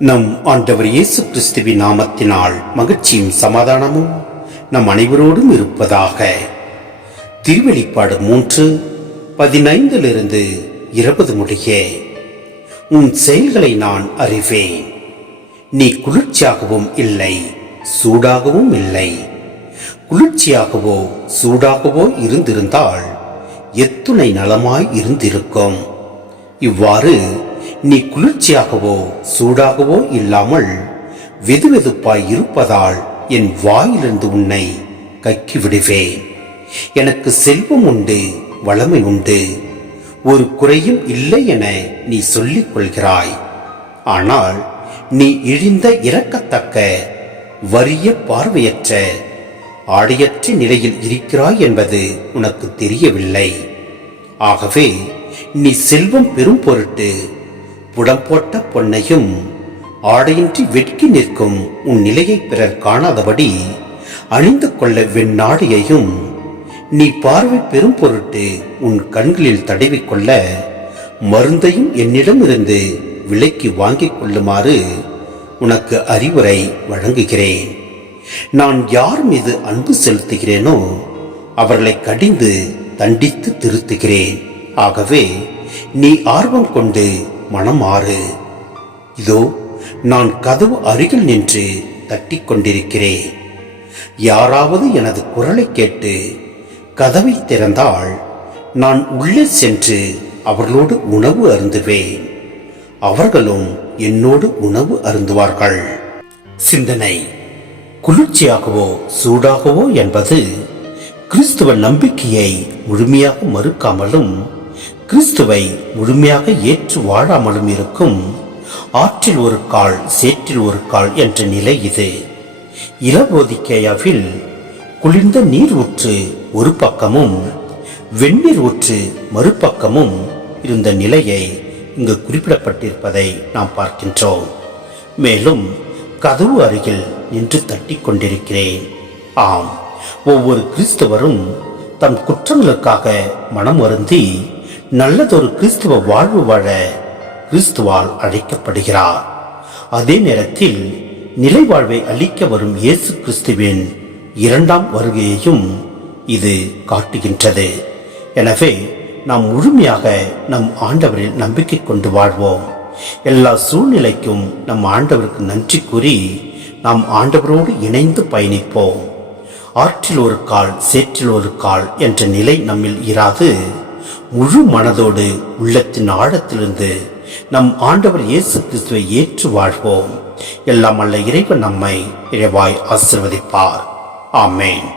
நம் ஆண்டவர் இயேசு கிறிஸ்துவின் நாமத்தினால் மகிழ்ச்சியும் சமாதானமும் நம் அனைவரோடும் இருப்பதாக. திருவெளிப்பாடு 3:15 முடிய. உன் செயல்களை நான் அறிவேன். நீ குளிர்ச்சியாகவும் இல்லை, சூடாகவும் இல்லை. குளிர்ச்சியாகவோ சூடாகவோ இருந்திருந்தால் எத்துணை நலமாய் இருந்திருக்கும். இவ்வாறு நீ குளிர்ச்சியாகவோ சூடாகவோ இல்லாமல் வெதுவெதுப்பாய் இருப்பதால் என் வாயிலிருந்து உன்னை கக்கி விடுவேன். எனக்கு செல்வம் உண்டு, வளமை உண்டு, ஒரு குறையும் இல்லை என நீ சொல்லிக் கொள்கிறாய். ஆனால் நீ இழிந்த இரக்கத்தக்க வறிய பார்வையற்ற ஆடையற்ற நிலையில் இருக்கிறாய் என்பது உனக்கு தெரியவில்லை. ஆகவே நீ செல்வம் பெரும் பொருட்டு புடம் போட்ட பொன்னையும் ஆடையின்றி வெட்கி நிற்கும் உன் நிலையை பிறர் காணாதபடி அணிந்து கொள்ள வெண்ணாடையையும், நீ பார்வை பெரும் பொருட்டு உன் கண்களில் தடவிக்கொள்ள மருந்தையும் என்னிடமிருந்து விலைக்கு வாங்கிக் கொள்ளுமாறு உனக்கு அறிவுரை வழங்குகிறேன். நான் யார் மீது அன்பு செலுத்துகிறேனோ அவர்களை கடிந்து தண்டித்து திருத்துகிறேன். ஆகவே நீ ஆர்வம் கொண்டு மனம் மாறு. இதோ நான் கதவு அருகில் நின்று தட்டி கொண்டிருக்கிறேன். யாராவது எனது குரலை கேட்டு கதவை திறந்தால் நான் உள்ளே சென்று அவர்களோடு உணவு அருந்துவேன், அவர்களும் என்னோடு உணவு அருந்துவார்கள். சிந்தனை: குளிர்ச்சியாகவோ சூடாகவோ என்பது கிறிஸ்துவ நம்பிக்கையை முழுமையாக மறுக்காமலும் கிறிஸ்துவை முழுமையாக ஏற்று வாழாமலும் இருக்கும் ஆற்றில் ஒரு கால் சேற்றில் ஒரு கால் என்ற நிலை இது. இலவோதிக்கேயாவில் குளிர்ந்த நீர் ஊற்று ஒரு பக்கமும் வெந்நீர் ஊற்று மறுபக்கமும் இருந்த நிலையை இங்கு குறிப்பிடப்பட்டிருப்பதை நாம் பார்க்கின்றோம். மேலும் கதவு அருகில் நின்று தட்டி கொண்டிருக்கிறேன். ஆம், ஒவ்வொரு கிறிஸ்தவரும் தம் குற்றங்களுக்காக மனம் வருந்தி நல்லதொரு கிறிஸ்துவ வாழ்வு வாழ கிறிஸ்துவால் அழைக்கப்படுகிறார். அதே நேரத்தில் நிலை வாழ்வை அளிக்க வரும் இயேசு கிறிஸ்துவின் இரண்டாம் வருகையையும் இது காட்டுகின்றது. எனவே நாம் முழுமையாக நம் ஆண்டவரில் நம்பிக்கை கொண்டு வாழ்வோம். எல்லா சூழ்நிலைக்கும் நம் ஆண்டவருக்கு நன்றி கூறி நாம் ஆண்டவரோடு இணைந்து பயணிப்போம். ஆற்றில் ஒரு கால் சேற்றில் ஒரு கால் என்ற நிலை நம்மில் இராது. முழு மனதோடு உள்ளத்தின் ஆழத்திலிருந்து நம் ஆண்டவர் இயேசு கிறிஸ்துவை ஏற்று வாழ்வோம். எல்லாம் அல்ல இறைவன் நம்மை இறைவாய் ஆசீர்வதிப்பார். ஆமென்.